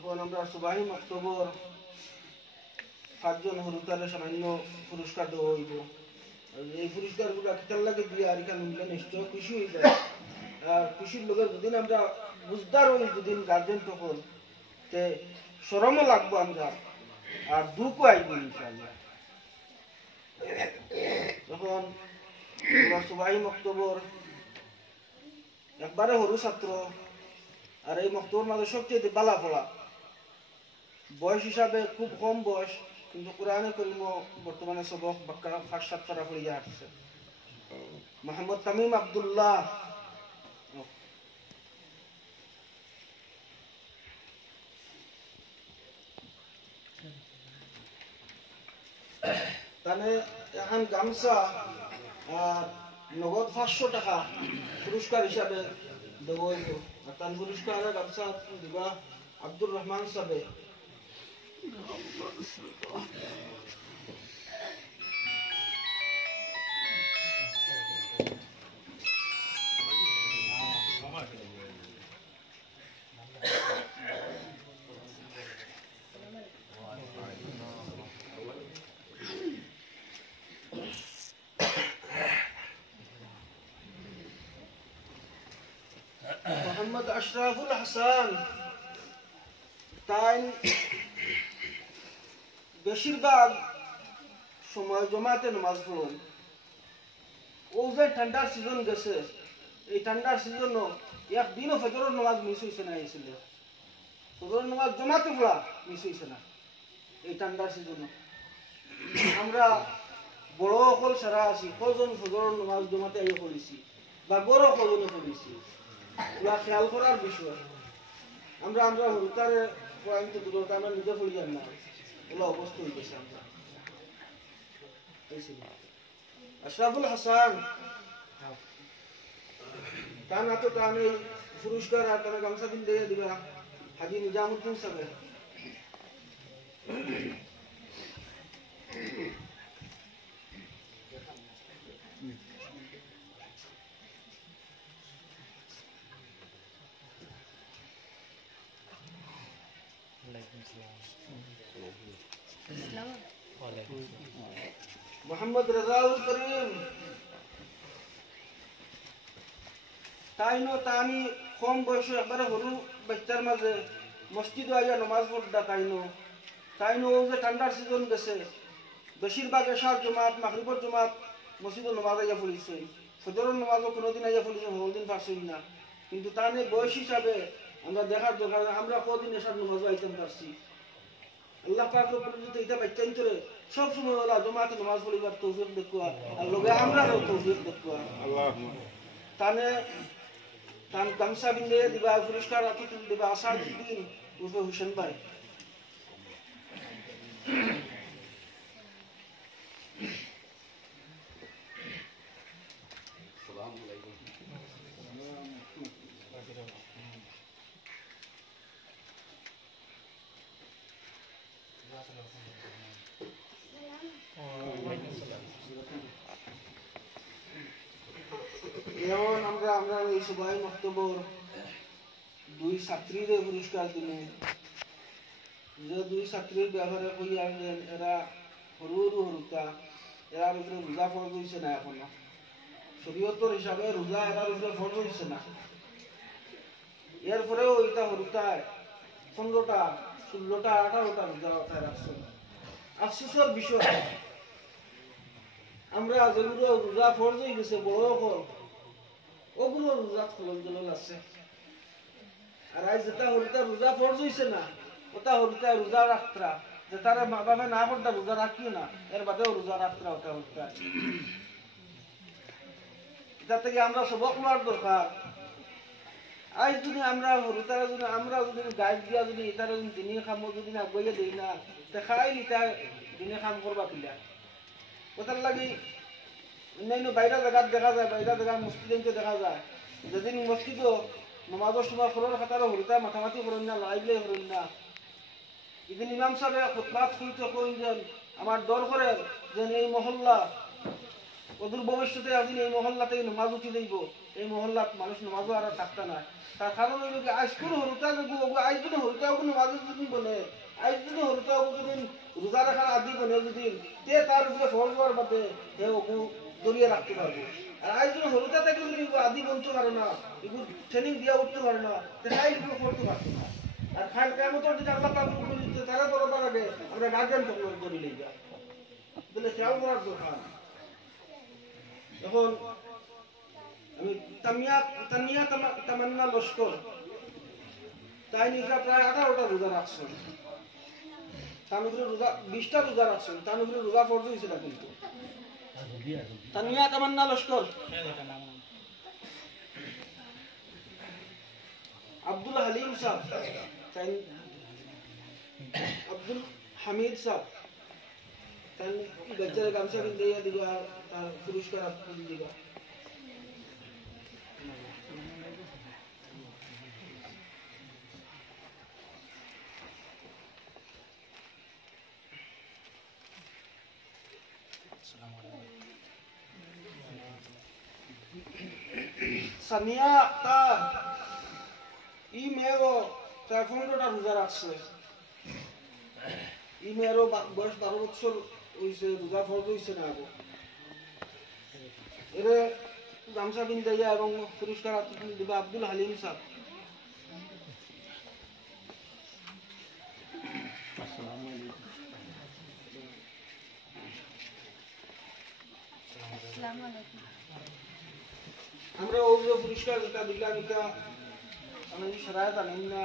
এখন আমরা সুবাহি মক্তবর 5 জন হরুতারে সামান্য পুরস্কার দেওয়া হইব। এই পুরস্কারগুলো কিতার লাগে দিয়ে আর এখানে মিলে নিশ্চয় খুশি হয়ে যায়। আর খুশির লোকের যেদিন আমরা বুঝদার হই, যেদিন গার্জেন তখন তে শরমও লাগবো আমরা, আর দুঃখও আইব ইনশাআল্লাহ। তখন সুবাহি মক্তবর একবারে হরু ছাত্র, আর এই মক্তবর মাঝে সবচেয়ে বালা ফলা বয়স হিসাবে খুব কম বয়স, কিন্তু কোরআনে করিম বর্তমানে সবক বাক্কা 5-7 পারা পড়িয়া আসছে। মোহাম্মদ তামিম আব্দুল্লাহ তানে এখন গামছা আর নগদ 500 টাকা পুরস্কার হিসাবে দেব। আর তার পুরস্কার গামছা দিবা আব্দুর রহমান সাহেব। মোহাম্মদ আশরাফুল হাসান তাই বেশিরভাগ সময় জমাতে নামাজ পড়ুন। ও যে ঠান্ডার সিজন গেছে, এই ঠান্ডার সিজনও একদিনও ফজরের নামাজ মিস হয়েছে না। এসেছিল ফজরের নামাজ জমাতে পড়া মিস হয়েছে না এই ঠান্ডার সিজনও। আমরা বড় অকল সারা আছি, কজন ফজরের নামাজ জমাতে আইয়ে পড়েছি বা বড় কজনে পড়েছি, ওরা খেয়াল করার বিষয়। আমরা হরুতারে পয়েন্ট দূরতা আমরা নিজে পড়ি যান না, ওগুলো অবস্থা হয়ে গেছে। আমরা আশরাফুল হাসান তার না তো তার এই পুরস্কার আর তারা গামছা দিন দিয়ে দিবা হাজি নিজামুদ্দিন সাহেব। মোহাম্মদ রাজাউল করিম তাইনো তানি কম বয়সে একবারে হরু বাচ্চার মাঝে মসজিদ আইয়া নমাজ পড়া। তাইনো যে ঠান্ডার সিজন গেছে, বেশিরভাগ এশার জমাত মাগরিবর জমাত মসজিদে নমাজ আইয়া পড়িছে, ফজরের নমাজও কোনোদিন আইয়া পড়িছে, কোনোদিন পারছই না। কিন্তু তানে বয়স হিসাবে আমরা দেখার দরকার, আমরা কদিন এশার নমাজ আইতাম পারছি। আল্লাহ পাক রব্বুল ইজ্জত এটা বাচ্চাইন করে সব সময় ওলা জমাতে নামাজ পড়িবার তৌফিক দেখুয়া, আর লগে আমরাও তৌফিক দেখুয়া। আল্লাহুম্মা তানে তান গামছা বিন্দে দিবা পুরস্কার আতিথি দিবা আসাদুদ্দিন উর্ফে হোসেন ভাই। আসসালামু আলাইকুম। যেমন আমরা এই সবাই মক্তবর 2 ছাত্রীরে পুরস্কার দিলে, যে 2 ছাত্রীর ব্যাপারে কই আসলেন, এরা হরুতা এরার উপরে রোজা ফরজ হয়েছে না এখনো। শরীয়তের হিসাবে রোজা এরার উপরে ফরজ হয়েছে না। এরপরেও এটা হরুতায় 15টা 16টা 18টা রোজা ওঠায় রাখছে। আফসোসের বিষয়, আমরা যেগুলো রোজা ফরজ হয়ে গেছে বড় হল, ওগুলো রোজা খোলন জলল আছে। আর আজ যেটা হরিতা রোজা ফরজ হয়েছে না, ওটা হরিতা রোজা রাখতরা, যে তারা মা বাবা না করতা রোজা রাখিও না, এর বাদেও রোজা রাখতরা ওটা হরিতা। এটা থেকে আমরা সবক নেওয়ার দরকার। আজ যদি আমরা হরিতারা যদি আমরা যদি গাইড দিয়া যদি এটার দিনের কাম যদি আগুয়ে দিই না, দেখাই এটা দিনে কাম করবা কিলা। ওটার লাগি অন্যান্য বাইরে জায়গা দেখা যায়, বাইরে জায়গা মসজিদে দেখা যায়, যেদিন মসজিদও নমাজের সময় ফলোর খাতারও হরিতা মাথামাতি করেন না, লাইলে করেন না। এদিন ইমাম সাহেব খুতবাত কইতে কইলেন, আমার ডর করে যে এই মহল্লা অদূর ভবিষ্যতে একদিন এই মহল্লা থেকে নমাজ উঠে যাইব, এই মহল্লাত মানুষ নামাজও আর থাকতে না তার কারণ হইল কি আজকুর হরুতা আজ যদি হরুতা নামাজ যদি বলে আজ যদি হরুতা যদি রোজা রাখার আদি বলে যদি তে তার উপরে ফল হওয়ার বাদে হে ওগু দরিয়ে রাখতে পারবে আর আজ যদি হরুতা থেকে যদি আদি বলতে পারে না এগুলো ট্রেনিং দিয়ে উঠতে পারে না তাহলে এগুলো করতে পারতো না আর খাল কেমন যদি আল্লাহ পাক তারা বলবার আগে আমরা গার্জেন করি নিয়ে যাই বলে খেয়াল করার দরকার এখন আমি তানিয়া তামান্না লস্কর তাই নিজরা প্রায় 18টা রোজা রাখছেন তার উপরে রোজা 20টা রোজা রাখছেন তার উপরে রোজা ফরজ হয়েছে না কিন্তু তানিয়া তামান্না লস্কর আব্দুল হালিম সাহেব আব্দুল হামিদ সাহেব তাই বেচারে গামছা কিনতে দিবা তার পুরস্কার আপনি দিবা সানিয়া তা ই মেয়েও 15টা রোজা রাখছে ই মেয়েরও বয়স 12 বছর হয়েছে রোজা ফরজ হয়েছে না আগে এর গামছা কিনতে যায় এবং পুরস্কার দিবা আব্দুল হালিম সাহেব আমরা ওই পুরস্কার যেটা দিলাম এটা আমি সারা জানি না